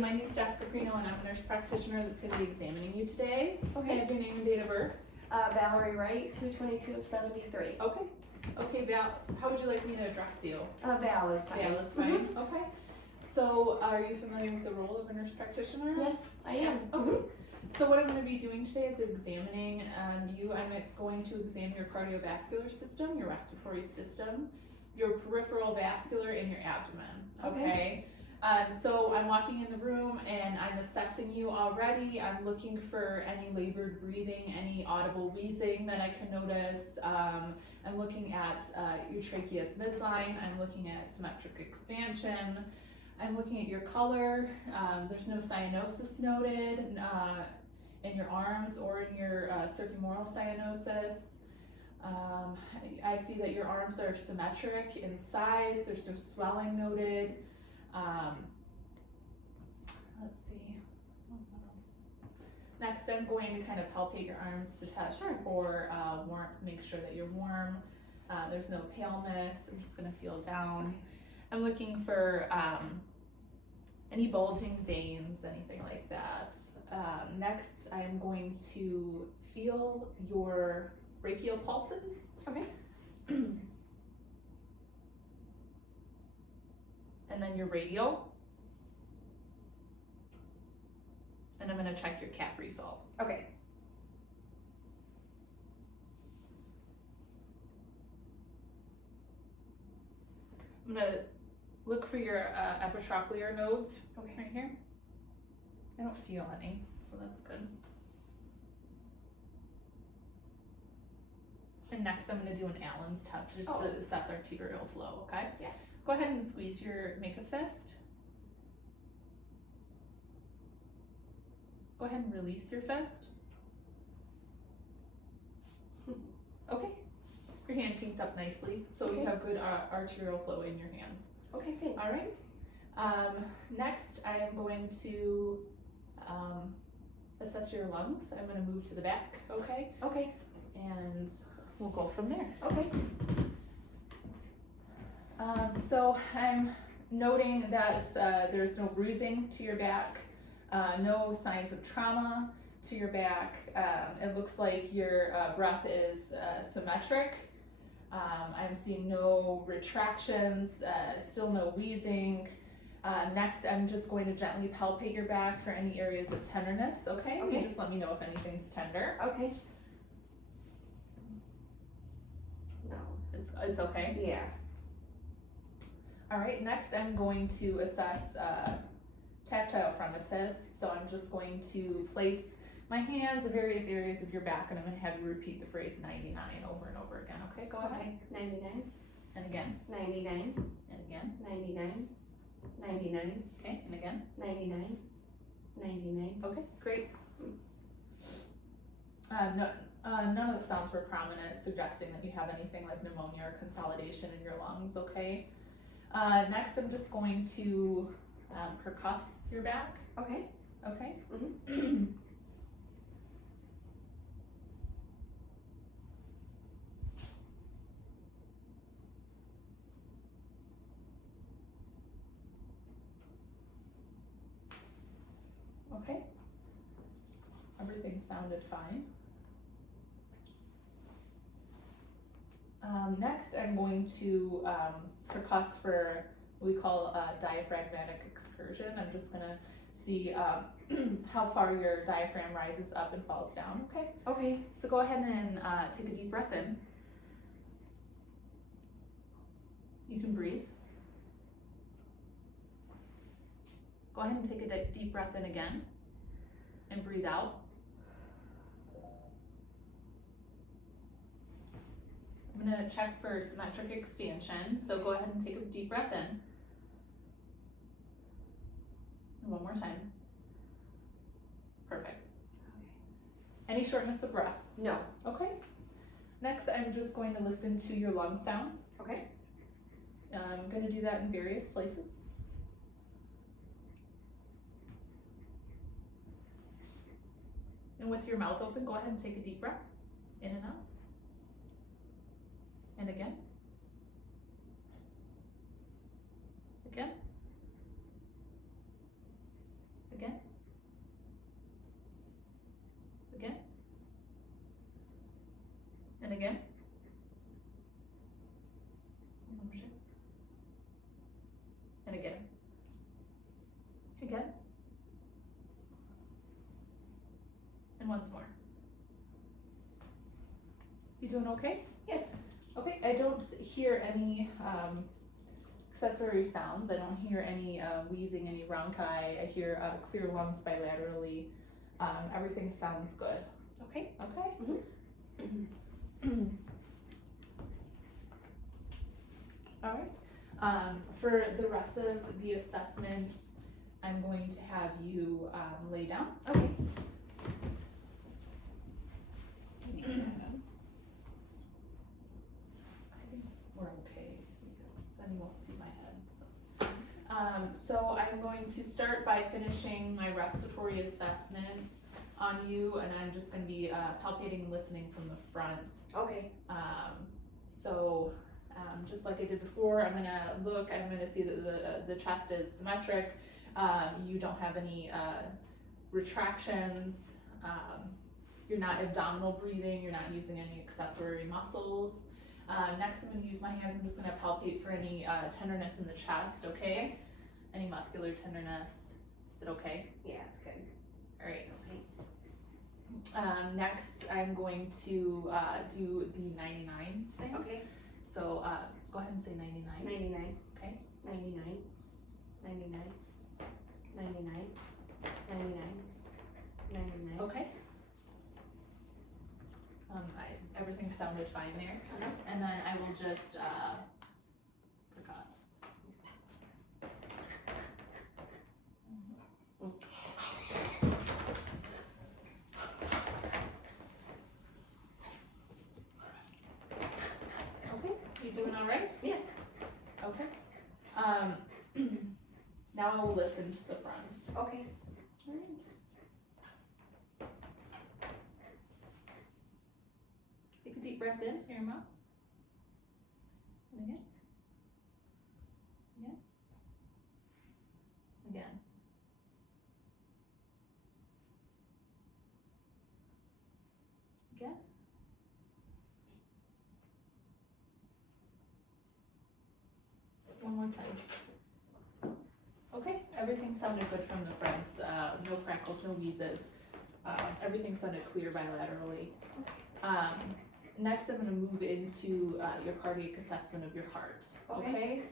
my name is Jessica Prino and I'm a nurse practitioner that's going to be examining you today. Can I have your name and date of birth? Valerie Wright, 2/22/73. Okay. Okay, Val, how would you like me to address you? Val is fine. Val is fine. Okay. So, are you familiar with the role of a nurse practitioner? Yes, I am. Okay. So what I'm going to be doing today is examining you. I'm going to examine your cardiovascular system, your respiratory system, your peripheral vascular, and your abdomen. Okay. So I'm walking in the room and I'm assessing you already. I'm looking for any labored breathing, any audible wheezing that I can notice. I'm looking at your tracheus midline. I'm looking at symmetric expansion. I'm looking at your color. There's no cyanosis noted in your arms or in your circumoral cyanosis. I see that your arms are symmetric in size. There's no swelling noted. Let's see. Next, I'm going to kind of palpate your arms to test for warmth, make sure that you're warm. There's no paleness. I'm just going to feel down. I'm looking for any bulging veins, anything like that. Next, I'm going to feel your brachial pulses. Okay. And then your radial. And I'm going to check your cap refill. Okay. I'm going to look for your epitrochlear nodes right here. I don't feel any, so that's good. And next I'm going to do an Allen's test just to assess arterial flow, okay? Yeah. Go ahead and squeeze make a fist. Go ahead and release your fist. Okay. Your hand pinked up nicely, so you have good arterial flow in your hands. Okay, good. All right. Next, I am going to assess your lungs. I'm going to move to the back, okay? Okay. And we'll go from there. Okay. So I'm noting that there's no bruising to your back, no signs of trauma to your back. It looks like your breath is symmetric. I'm seeing no retractions, still no wheezing. Next, I'm just going to gently palpate your back for any areas of tenderness, okay? You just let me know if anything's tender. Okay. No. It's okay? Yeah. All right, next I'm going to assess tactile fremitus. So I'm just going to place my hands in various areas of your back and I'm going to have you repeat the phrase 99 over and over again. Okay, go ahead. Okay. 99. And again. 99. And again. 99. 99. Okay, and again. 99. 99. Okay, great. None of the sounds were prominent, suggesting that you have anything like pneumonia or consolidation in your lungs, okay? Next, I'm just going to percuss your back. Okay. Okay? Mm-hmm. Okay. Everything sounded fine. Next, I'm going to percuss for what we call diaphragmatic excursion. I'm just going to see how far your diaphragm rises up and falls down, okay? Okay. So go ahead and take a deep breath in. You can breathe. Go ahead and take a deep breath in again and breathe out. I'm going to check for symmetric expansion, so go ahead and take a deep breath in. And one more time. Perfect. Any shortness of breath? No. Okay. Next, I'm just going to listen to your lung sounds. Okay. I'm going to do that in various places. And with your mouth open, go ahead and take a deep breath. In and out. And again. Again. again. Motion. And again. Again. And once more. You doing okay? Yes. Okay, I don't hear any accessory sounds. I don't hear any wheezing, any rhonchi. I hear clear lungs bilaterally. Everything sounds good. Okay. Okay? All right. For the rest of the assessments, I'm going to have you lay down. Okay. I think we're okay because then you won't see my head. So I'm going to start by finishing my respiratory assessment on you, and I'm just going to be palpating and listening from the front. Okay. Just like I did before, I'm gonna look, I'm gonna see that the chest is symmetric, you don't have any retractions, you're not abdominal breathing, you're not using any accessory muscles. Next I'm gonna use my hands, I'm just gonna palpate for any tenderness in the chest, okay? Any muscular tenderness, is it okay? Yeah, it's good. Alright. Okay. Next I'm going to do the 99 thing. Okay. So go ahead and say 99. 99. Okay. 99. 99. 99. 99. 99. Okay. Everything sounded fine there. Okay. And then I will just percuss. Okay, you doing all right? Yes. Okay. Now I will listen to the fronts. Okay. Alright. Take a deep breath in through your mouth. And again. Again. Again. Again. One more time. Okay, everything sounded good from the fronts. No crackles, no wheezes. Everything sounded clear bilaterally. Next, I'm going to move into your cardiac assessment of your heart. Okay?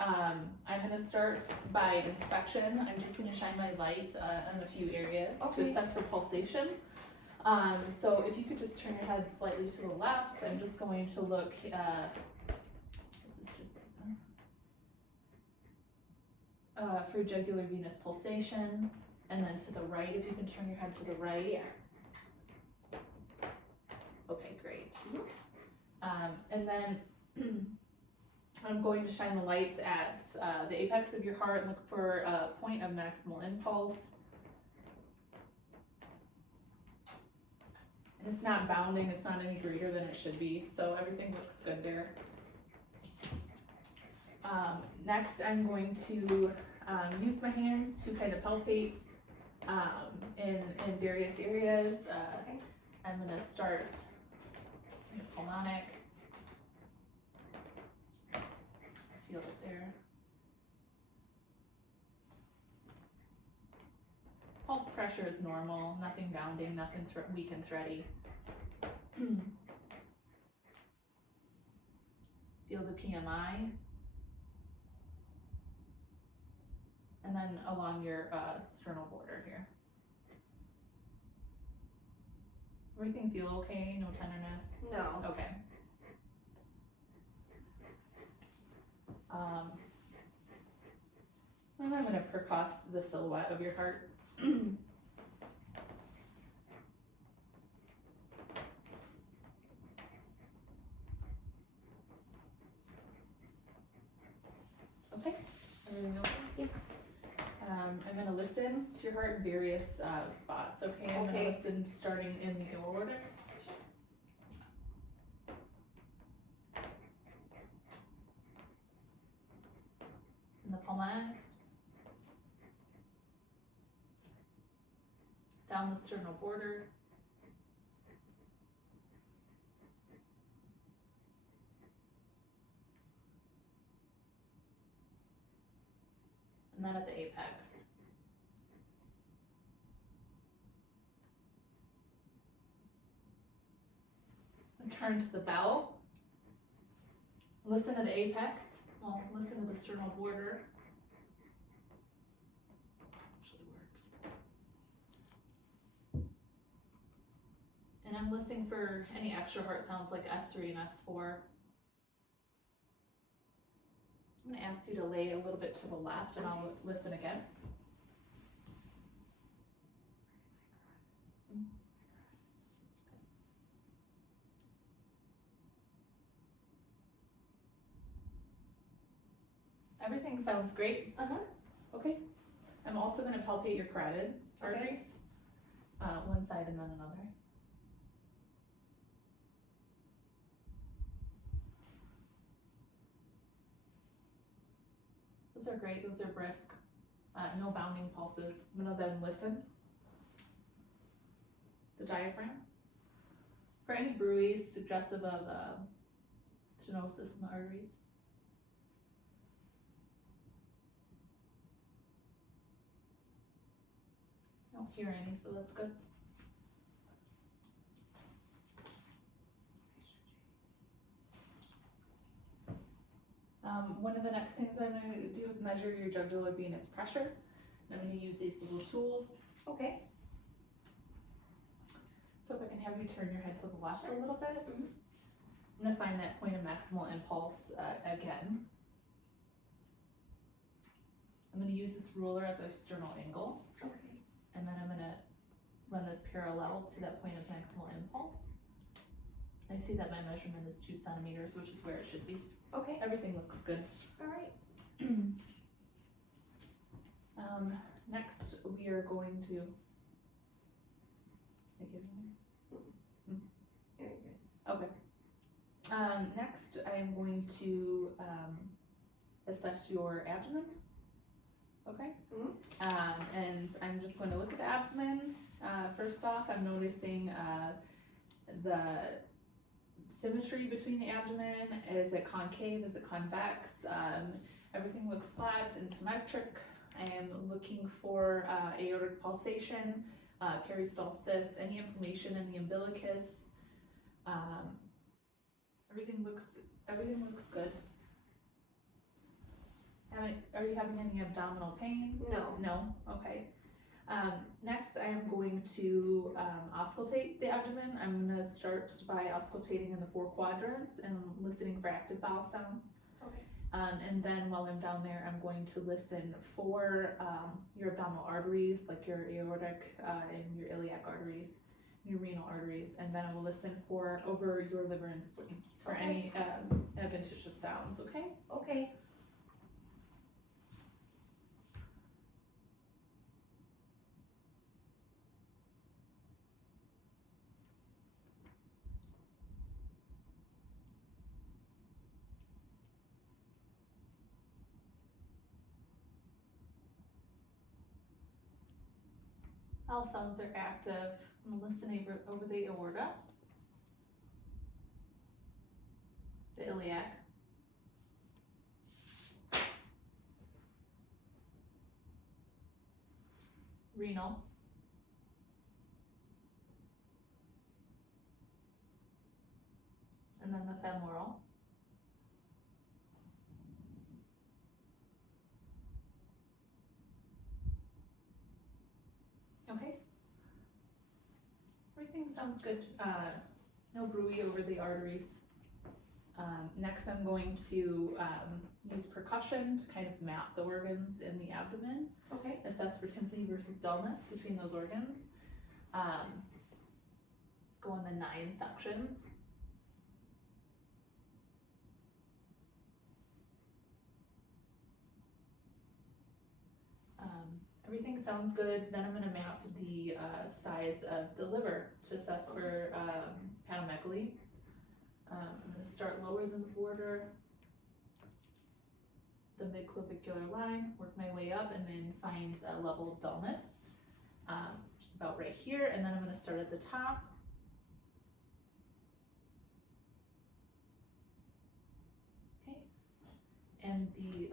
I'm going to start by inspection. I'm just going to shine my light on a few areas to Okay. assess for pulsation. So if you could just turn your head slightly to the left, I'm just going to look. This is just for jugular venous pulsation, and then to the right. If you can turn your head to the right. Yeah. Okay, great. And then I'm going to shine the light at the apex of your heart and look for a point of maximal impulse. And it's not bounding, it's not any greater than it should be, so everything looks good there. Next, I'm going to use my hands to kind of palpate in various areas. Okay. I'm going to start in pulmonic. Feel it there. Pulse pressure is normal, nothing bounding, nothing weak and thready. Feel the PMI. And then along your sternal border here. Everything feel okay? No tenderness? No. Okay. And I'm gonna percuss the silhouette of your heart. Okay, everything okay? Yes. I'm gonna listen to your heart in various spots, okay? I'm gonna Okay. listen starting in the aortic. In the pulmonic. Down the sternal border. and then at the apex. And turn to the bell. Listen to the apex. Well, listen to the sternal border. Actually works. And I'm listening for any extra heart sounds like S3 and S4. I'm going to ask you to lay a little bit to the left and I'll listen again. Everything sounds great. Okay. I'm also going to palpate your carotid arteries, one side and then another. Those are great. Those are brisk. No bounding pulses. I'm going to then listen. The diaphragm. For any bruits suggestive of stenosis in the arteries. I don't hear any, so that's good. One of the next things I'm going to do is measure your jugular venous pressure. And I'm going to use these little tools. Okay. So if I can have you turn your head to the left a little bit. Mhm. I'm going to find that point of maximal impulse again. I'm going to use this ruler at the sternal angle. Okay. And then I'm going to run this parallel to that point of maximal impulse. I see that my measurement is 2 centimeters, which is where it should be. Okay. Everything looks good. All right. Next, we are going to. Very good. Okay. Next, I am going to assess your abdomen. Okay. And I'm just going to look at the abdomen. First off, I'm noticing the symmetry between the abdomen. Is it concave? Is it convex? Everything looks flat and symmetric. I am looking for aortic pulsation, peristalsis, any inflammation in the umbilicus. Everything looks good. Are you having any abdominal pain? No. No? Okay. Next, I am going to auscultate the abdomen. I'm going to start by auscultating in the 4 quadrants and listening for active bowel sounds. Okay. And then while I'm down there, I'm going to listen for your abdominal arteries, like your aortic and your iliac arteries, your renal arteries, and then I will listen for over your liver and spleen for any adventitious sounds, okay? Okay. All sounds are active. I'm listening over the aorta, the iliac, renal, and then the femoral. Okay. Everything sounds good. No bruit over the arteries. Next, I'm going to use percussion to kind of map the organs in the abdomen. Okay. Assess for tympany versus dullness between those organs. Go in the 9 sections. Everything sounds good. Then I'm going to map the size of the liver to assess for hepatomegaly. I'm going to start lower than the border, the midclavicular line, work my way up, and then find a level of dullness, which is about right here. And then I'm going to start at the top. Okay. And the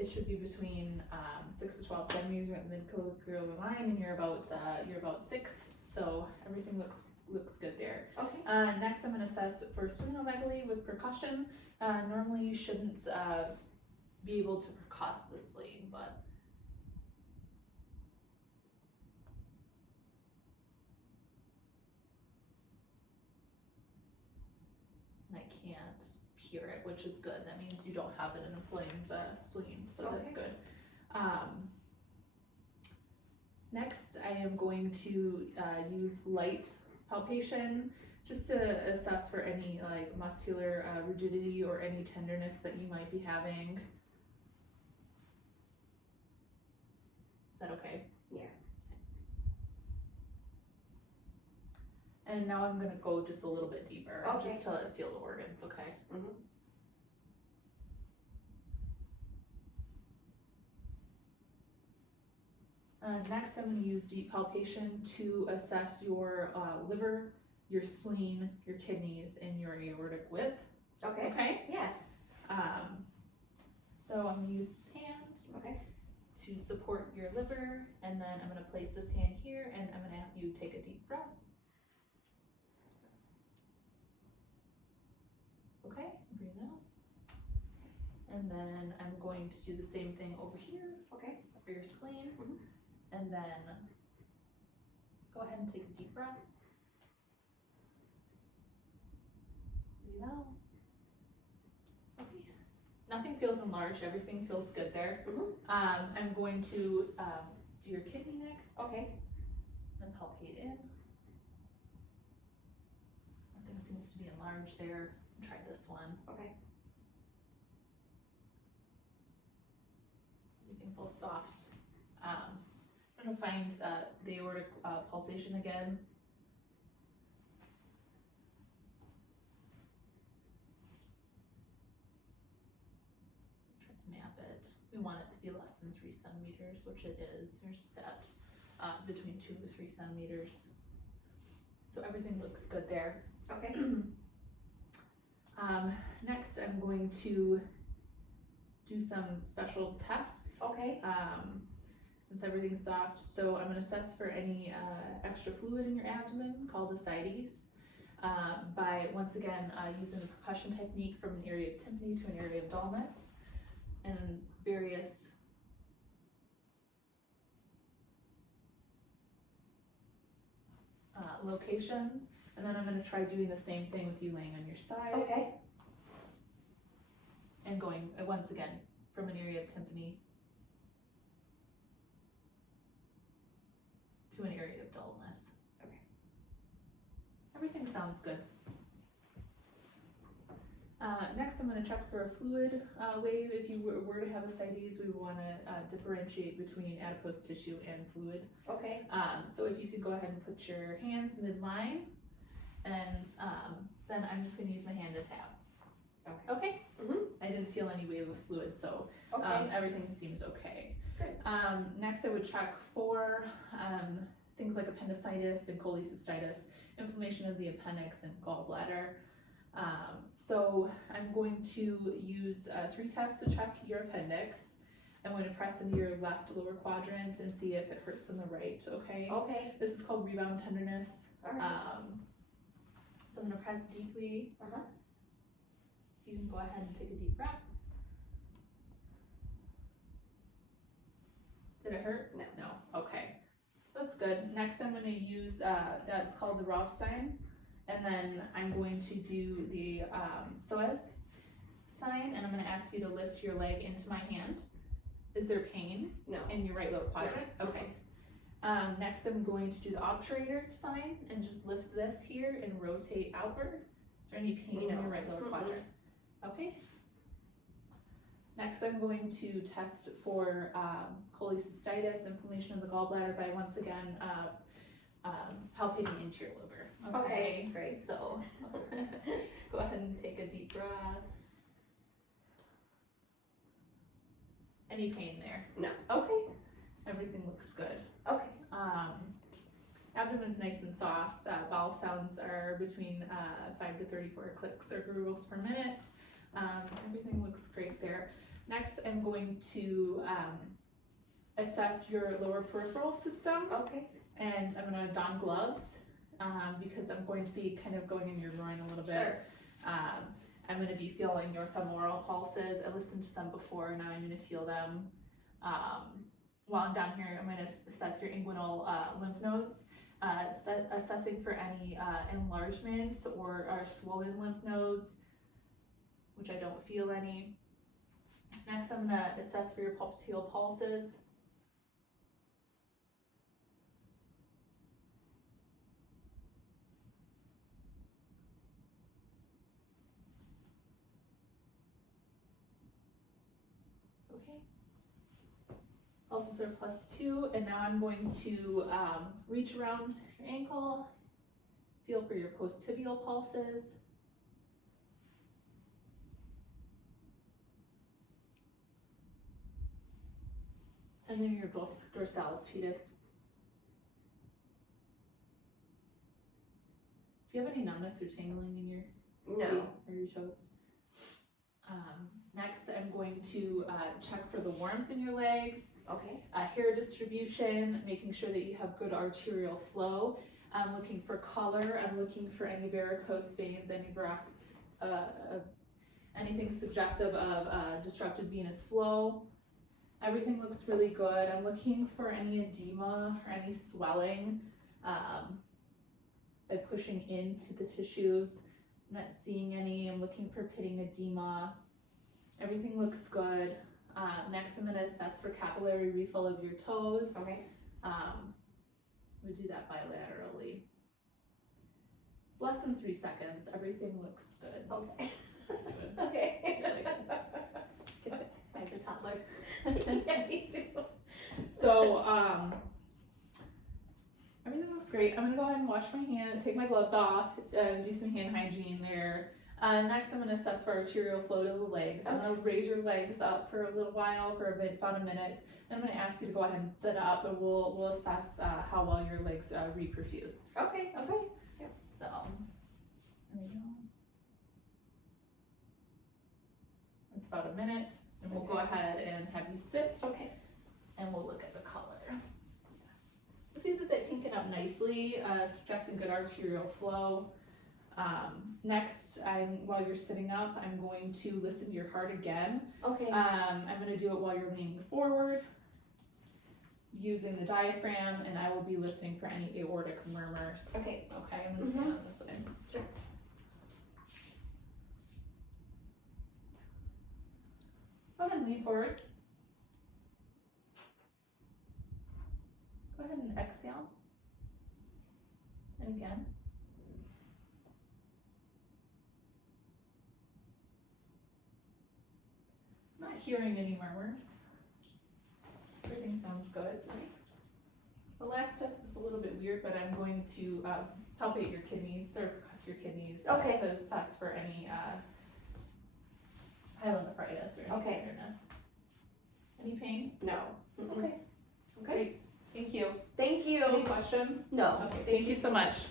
it should be between 6 to 12 centimeters. You're at the mid-clavicular line, and you're about 6. So everything looks good there. Okay. Next, I'm going to assess for splenomegaly with percussion. Normally, you shouldn't be able to percuss the spleen, but I can't hear it, which is good. That means you don't have an inflamed spleen, so that's good. Next, I am going to use light palpation just to assess for any like muscular rigidity or any tenderness that you might be having. Is that okay? Yeah. And now I'm gonna go just a little bit deeper, Okay. just to feel the organs, okay? Mhm. Next, I'm going to use deep palpation to assess your liver, your spleen, your kidneys, and your aortic width. Okay. Okay? Yeah. So I'm going to use this hand Okay. to support your liver, and then I'm going to place this hand here, and I'm going to have you take a deep breath. Okay, breathe out. And then I'm going to do the same thing over here. Okay. For your spleen. Mhm. And then go ahead and take a deep breath. Breathe out. Okay. Nothing feels enlarged, everything feels good there. Mhm. I'm going to do your kidney next. Okay. And palpate in. Nothing seems to be enlarged there. Try this one. Okay. Everything feels soft. I'm gonna find the aortic pulsation again. Try to map it. We want it to be less than 3 centimeters, which it is. There's that between 2 to 3 centimeters. So everything looks good there. Okay. Next, I'm going to do some special tests. Okay. Since everything's soft, so I'm gonna assess for any extra fluid in your abdomen called ascites by once again using the percussion technique from an area of tympany to an area of dullness and various locations, and then I'm gonna try doing the same thing with you laying on your side Okay. and going once again from an area of tympany to an area of dullness. Okay. Everything sounds good. Next, I'm going to check for a fluid wave. If you were to have ascites, we want to differentiate between adipose tissue and fluid. Okay. So if you could go ahead and put your hands midline, and then I'm just going to use my hand to tap. Okay. Okay? Mhm. I didn't feel any wave of fluid, so Okay. everything seems okay. Good. Next, I would check for things like appendicitis and cholecystitis, inflammation of the appendix and gallbladder. So I'm going to use 3 tests to check your appendix. I'm going to press into your left lower quadrant and see if it hurts in the right, okay? Okay. This is called rebound tenderness. All right. So I'm going to press deeply. Uh-huh. You can go ahead and take a deep breath. Did it hurt? No. No, okay. So that's good. Next I'm going to use, that's called the Rolf sign. And then I'm going to do the psoas sign, and I'm going to ask you to lift your leg into my hand. Is there pain No. in your right lower quadrant? Okay. Next I'm going to do the obturator sign and just lift this here and rotate outward. Is there any pain in No. your right lower quadrant? Okay. Next I'm going to test for cholecystitis, inflammation of the gallbladder by once again palpating into your liver. Okay, great. So go ahead and take a deep breath. Any pain there? No. Okay. Everything looks good. Okay. Abdomen's nice and soft. Bowel sounds are between 5 to 34 clicks or gurgles per minute. Everything looks great there. Next, I'm going to assess your lower peripheral system, Okay. and I'm gonna don gloves, because I'm going to be kind of going in your groin a little bit. Sure. I'm gonna be feeling your femoral pulses. I listened to them before, now I'm gonna feel them. While I'm down here, I'm gonna assess your inguinal lymph nodes, assessing for any enlargements or swollen lymph nodes, which I don't feel any. Next, I'm gonna assess for your pulsatile pulses. Okay. Also sort of +2, and now I'm going to reach around your ankle, feel for your post-tibial pulses. And then your dorsalis pedis. Do you have any numbness or tingling in your feet No. or your toes? Next, I'm going to check for the warmth in your legs, Okay. hair distribution, making sure that you have good arterial flow. I'm looking for color. I'm looking for any varicose veins, anything suggestive of disrupted venous flow. Everything looks really good. I'm looking for any edema or any swelling by pushing into the tissues. I'm not seeing any. I'm looking for pitting edema. Everything looks good. Next, I'm going to assess for capillary refill of your toes. Okay. We do that bilaterally. It's less than 3 seconds. Everything looks good. Okay. Good. Okay. Like a toddler. Yeah, me too. So, everything looks great. I'm gonna go ahead and wash my hand, take my gloves off, do some hand hygiene there. Next, I'm gonna assess for arterial flow to the legs. I'm gonna raise your legs up for a little while, for about a minute. Then I'm gonna ask you to go ahead and sit up, and we'll assess how well your legs reperfuse. Okay. Okay? Yep. So, there we go. It's about a minute, and we'll go ahead and have you sit, Okay. and we'll look at the color. See that they pink it up nicely, suggesting good arterial flow. Next, while you're sitting up, I'm going to listen to your heart again. Okay. I'm going to do it while you're leaning forward, using the diaphragm, and I will be listening for any aortic murmurs. Okay. Okay, I'm going to stand on this side. Sure. Go ahead and lean forward. Go ahead and exhale. And again. Not hearing any murmurs. Everything sounds good. The last test is a little bit weird, but I'm going to palpate your kidneys or press your kidneys Okay. to assess for any pyelonephritis or any Okay. tenderness. Any pain? No. Mm-mm. Okay. Okay. Great. Thank you. Thank you. Any questions? No. Okay, thank you so much.